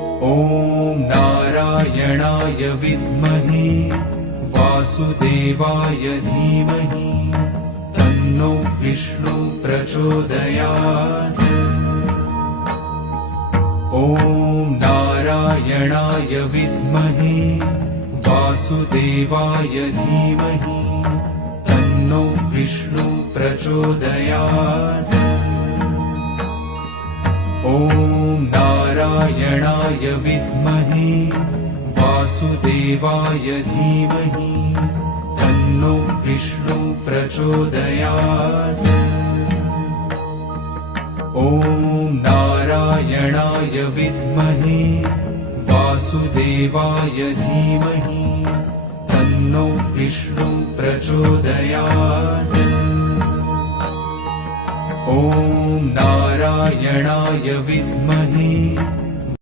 ॐ नारायणाय विद्महे वासुदेवाय धीमहि तन्नो विष्णु प्रचोदयात्। ॐ नारायणाय विद्महे वासुदेवाय धीमहि तन्नो विष्णु प्रचोदयात्। ॐ नारायणाय विद्महे वासुदेवाय धीमहि तन्नो विष्णु प्रचोदयात्। ॐ नारायणाय विद्महे वासुदेवाय धीमहि तन्नो विष्णु प्रचोदयात्। ॐ नारायणाय विद्महे